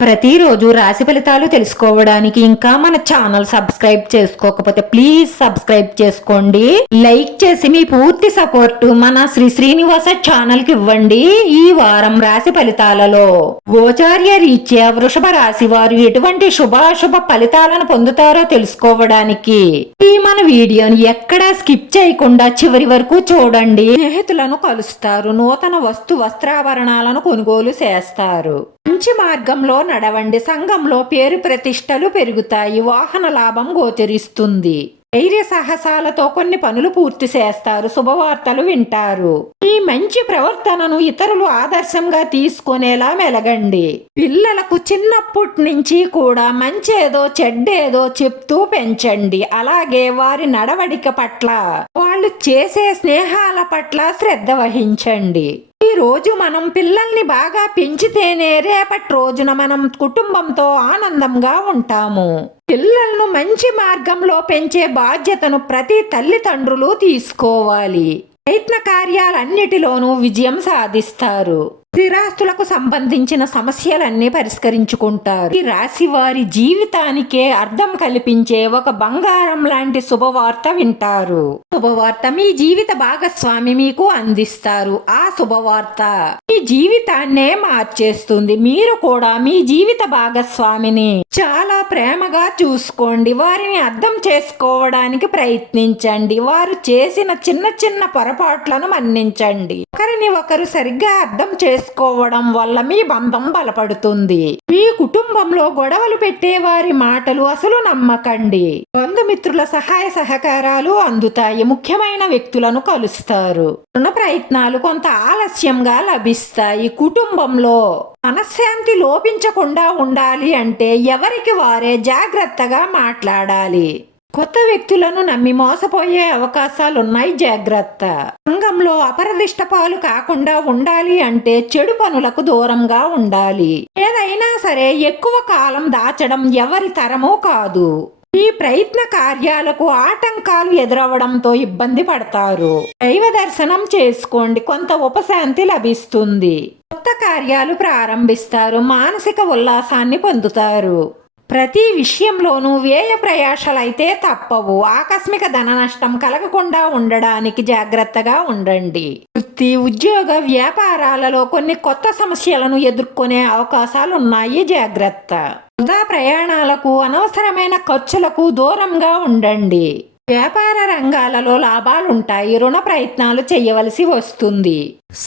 ప్రతిరోజు రాశి ఫలితాలు తెలుసుకోవడానికి ఇంకా మన ఛానల్ సబ్స్క్రైబ్ చేసుకోకపోతే ప్లీజ్ సబ్స్క్రైబ్ చేసుకోండి. లైక్ చేసి మీ పూర్తి సపోర్ట్ మన శ్రీ శ్రీనివాస ఛానల్కి ఇవ్వండి ఈ వారం రాశి ఫలితాలలో. గోచార్య రీత్యా వృషభ రాశి వారు ఎటువంటి శుభాశుభ ఫలితాలను పొందుతారో తెలుసుకోవడానికి ఈ మన వీడియోని ఎక్కడా స్కిప్ చేయకుండా చివరి వరకు చూడండి. స్నేహితులను కలుస్తారు నూతన వస్తు వస్త్రాభరణాలను కొనుగోలు చేస్తారు. మంచి మార్గంలో నడవండి. సంఘంలో పేరు ప్రతిష్టలు పెరుగుతాయి. వాహన లాభం గోచరిస్తుంది. ధైర్య సాహసాలతో కొన్ని పనులు పూర్తి చేస్తారు. శుభవార్తలు వింటారు. ఈ మంచి ప్రవర్తనను ఇతరులు ఆదర్శంగా తీసుకునేలా మెలగండి. పిల్లలకు చిన్నప్పటి నుంచి కూడా మంచేదో చెడ్డేదో చెప్తూ పెంచండి. అలాగే వారి నడవడిక పట్ల వాళ్ళు చేసే స్నేహాల పట్ల శ్రద్ధ వహించండి. ఈ రోజు మనం పిల్లల్ని బాగా పెంచితేనే రేపటి రోజున మనం కుటుంబంతో ఆనందంగా ఉంటాము. పిల్లలను మంచి మార్గంలో పెంచే బాధ్యతను ప్రతి తల్లిదండ్రులు తీసుకోవాలి. ప్రయత్న కార్యాలన్నిటిలోనూ విజయం సాధిస్తారు. స్థిరాస్తులకు సంబంధించిన సమస్యలన్నీ పరిష్కరించుకుంటారు. ఈ రాశి వారి జీవితానికే అర్థం కల్పించే ఒక బంగారం లాంటి శుభవార్త వింటారు. శుభవార్త మీ జీవిత భాగస్వామి మీకు అందిస్తారు. ఆ శుభవార్త. మీ జీవితాన్నే మార్చేస్తుంది. మీరు కూడా మీ జీవిత భాగస్వామిని. చాలా ప్రేమగా చూసుకోండి. వారిని అర్థం చేసుకోవడానికి ప్రయత్నించండి. వారు చేసిన చిన్న చిన్న పొరపాట్లను మన్నించండి. ఒకరిని ఒకరు సరిగ్గా అర్థం చేసుకోవడం వల్ల మీ బంధం బలపడుతుంది. మీ కుటుంబంలో గొడవలు పెట్టే వారి మాటలు అసలు నమ్మకండి. బంధుమిత్రుల సహాయ సహకారాలు అందుతాయి. ముఖ్యమైన వ్యక్తులను కలుస్తారు. రుణ ప్రయత్నాలు కొంత ఆలస్యంగా లభిస్తాయి. కుటుంబంలో మనశ్శాంతి లోపించకుండా ఉండాలి అంటే ఎవరికి వారే జాగ్రత్తగా మాట్లాడాలి. కొత్త వ్యక్తులను నమ్మి మోసపోయే అవకాశాలున్నాయి జాగ్రత్త. సంఘంలో అపరదిష్ట పాలు కాకుండా ఉండాలి అంటే చెడు పనులకు దూరంగా ఉండాలి. ఏదైనా సరే ఎక్కువ కాలం దాచడం ఎవరి తరమూ కాదు. ఈ ప్రయత్న కార్యాలకు ఆటంకాలు ఎదురవడంతో ఇబ్బంది పడతారు. దైవ దర్శనం చేసుకోండి కొంత ఉపశాంతి లభిస్తుంది. కొత్త కార్యాలు ప్రారంభిస్తారు మానసిక ఉల్లాసాన్ని పొందుతారు. ప్రతి విషయంలోనూ వ్యయ ప్రయాసలైతే తప్పవు. ఆకస్మిక ధన నష్టం కలగకుండా ఉండడానికి జాగ్రత్తగా ఉండండి. వృత్తి ఉద్యోగ వ్యాపారాలలో కొన్ని కొత్త సమస్యలను ఎదుర్కొనే అవకాశాలు ఉన్నాయి జాగ్రత్త. వృధా ప్రయాణాలకు అనవసరమైన ఖర్చులకు దూరంగా ఉండండి. వ్యాపార రంగాలలో లాభాలుంటాయి రుణ ప్రయత్నాలు చేయవలసి వస్తుంది.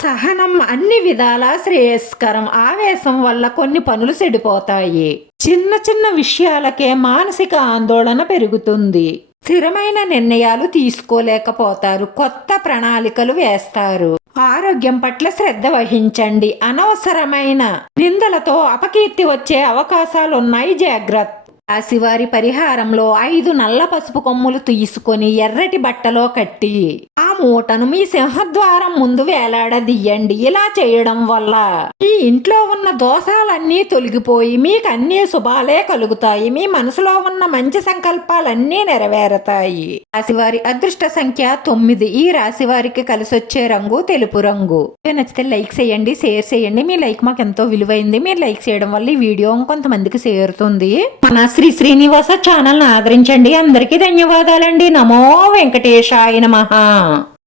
సహనం అన్ని విధాల శ్రేయస్కరం ఆవేశం వల్ల కొన్ని పనులు చెడిపోతాయి. చిన్న చిన్న విషయాలకే మానసిక ఆందోళన పెరుగుతుంది. స్థిరమైన నిర్ణయాలు తీసుకోలేకపోతారు కొత్త ప్రణాళికలు వేస్తారు. ఆరోగ్యం పట్ల శ్రద్ధ వహించండి. అనవసరమైన నిందలతో అపకీర్తి వచ్చే అవకాశాలున్నాయి. జాగ్రత్త. రాశివారి పరిహారంలో ఐదు నల్ల పసుపు కొమ్ములు తీసుకొని ఎర్రటి బట్టలో కట్టి ఆ మూటను మీ సింహద్వారం ముందు వేలాడదీయండి. ఇలా చేయడం వల్ల మీ ఇంట్లో ఉన్న దోషాలన్నీ తొలగిపోయి మీకు అన్ని శుభాలే కలుగుతాయి. మీ మనసులో ఉన్న మంచి సంకల్పాలన్నీ నెరవేరతాయి. రాశివారి అదృష్ట సంఖ్య తొమ్మిది. ఈ రాశి వారికి కలిసొచ్చే రంగు తెలుపు రంగు. నచ్చితే లైక్ చేయండి షేర్ చేయండి. మీ లైక్ మాకు ఎంతో విలువైంది. మీరు లైక్ చేయడం వల్ల ఈ వీడియో కొంతమందికి చేరుతుంది. మన శ్రీ శ్రీనివాస ఛానల్ ఆదరించండి. అందరికీ ధన్యవాదాలండి. నమో వెంకటేశాయ నమ.